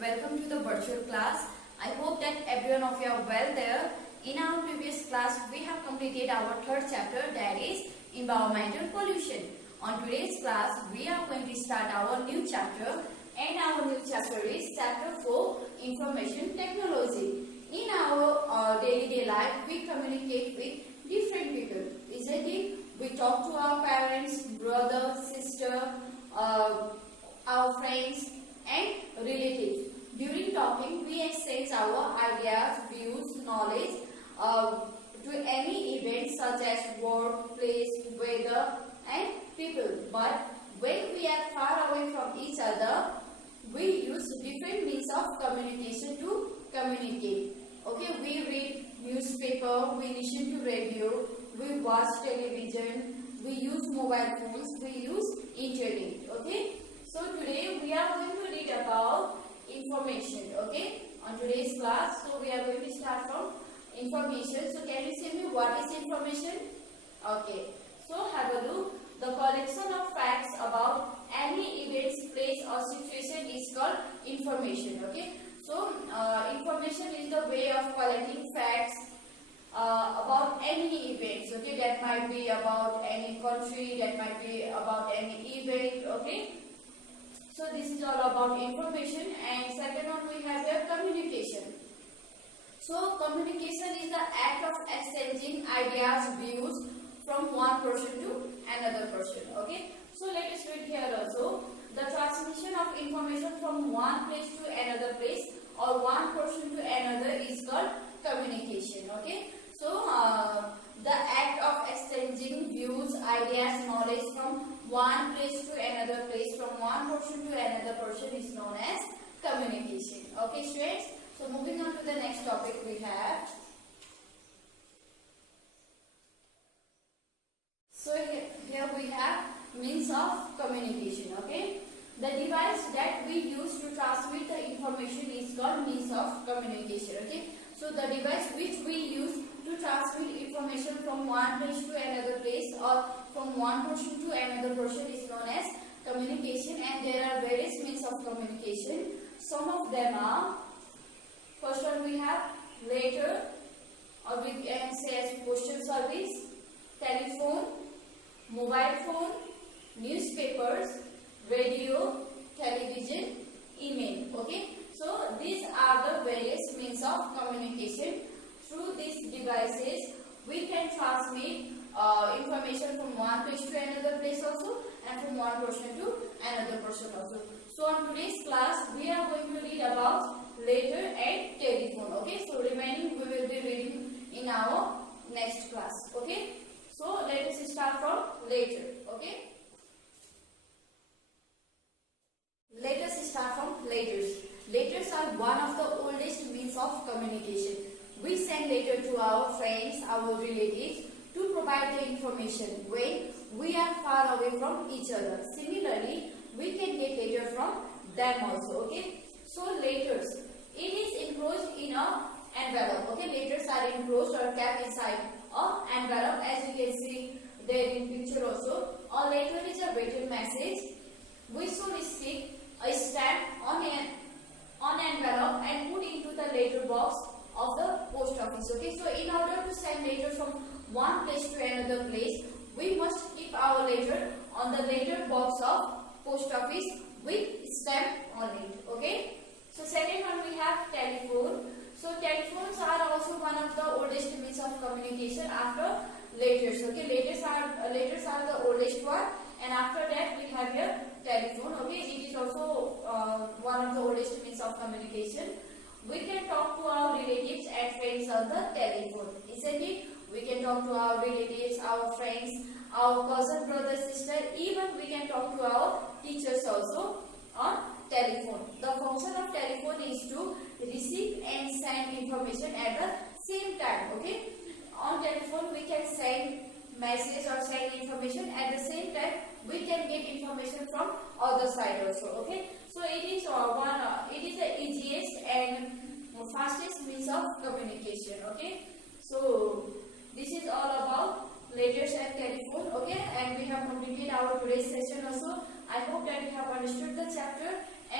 welcome to the virtual class. I hope that everyone of you are well there. In our previous class, we have completed our third chapter, that is environmental pollution. On today's class, we are going to start our new chapter, and our new chapter is chapter 4, information technology. In our daily life, we communicate with different people, isn't it? We talk to our parents, brother, sister, our friends and relatives. During talking, we exchange our ideas, views, knowledge to any events such as work, place, weather and people. But when we are far away from each other, we use different means of communication to communicate. Okay, we read newspaper, we listen to radio, we watch television, we use mobile phones, we use internet. Okay, so today we are going to read about information. Okay, on today's class, so we are going to start from information. So can you tell me what is information? Okay, so have a look. The collection of facts about any events, place or situation is called information. Okay, so information is the way of collecting facts about any events. Okay, that might be about any country, that might be about any event. Okay, so this is all about information. And second one, we have here communication. So communication is the act of exchanging ideas, views from one person to another person. Okay, so let us read here also. The transmission of information from one place to another place or one person to another is called communication. Okay, so the act of exchanging views, ideas, knowledge from one place to another place, from one person to another person is known as communication. Okay, students. So moving on to the next topic, we have. So here we have means of communication. Okay, the device that we use to transmit the information is called means of communication. Okay, so the device which we use to transmit information from one place to another place or from one person to another person is known as communication. And there are various means of communication. Some of them are, first one we have letter, or we can say as postal service, telephone, mobile phone, newspapers, radio, television, email. Okay, so these are the various means of communication. Through these devices, we can transmit information from one place to another place also, and from one person to another person also. So on today's class, we are going to read about letter and telephone. Okay, so remaining we will be reading in our next class. Okay, so let us start from letter. Okay, let us start from letters. Letters are one of the oldest means of communication. We send letter to our friends, our relatives to provide the information when we are far away from each other. Similarly, we can get letter from them also. Okay, so letters, it is enclosed in a envelope. Okay, letters are enclosed or kept inside a envelope, as you can see there in picture also. A letter is a written message. We should stick a stamp on an envelope and put into the letter box of the post office. Okay, so in order to send letter from one place to another place, we must keep our letter on the letter box of post office with stamp on it. Okay, so second one we have telephone. So telephones are also one of the oldest means of communication after letters. Okay, letters are the oldest one, and after that we have here telephone. Okay, it is also one of the oldest means of communication. We can talk to our relatives and friends on the telephone, isn't it? We can talk to our relatives, our friends, our cousin, brother, sister. Even we can talk to our teachers also on telephone. The function of telephone is to receive and send information at the same time. Okay, on telephone we can send message or send information at the same time. We can get information from other side also. Okay, so it is the easiest and fastest means of communication. Okay, so this is all about letters and telephone. Okay, and we have completed our today's session also. I hope that you have understood the chapter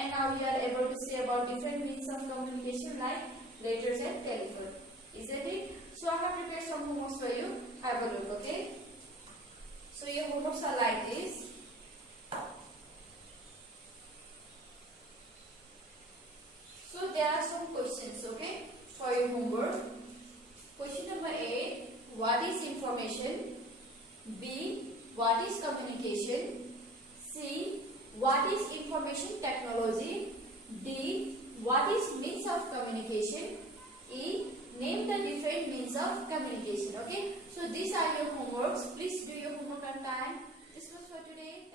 and now we are able to see about different means of communication like letters and telephone. Isn't it? So I have prepared some homeworks for you. Have a look, okay? So your homeworks are like this. So there are some questions, okay, for your homework. Question number A, what is information? B, what is communication? C, what is information technology? D, what is means of communication? E, name the different means of communication. Okay, so these are your homeworks. Please do your homework on time. This was for today.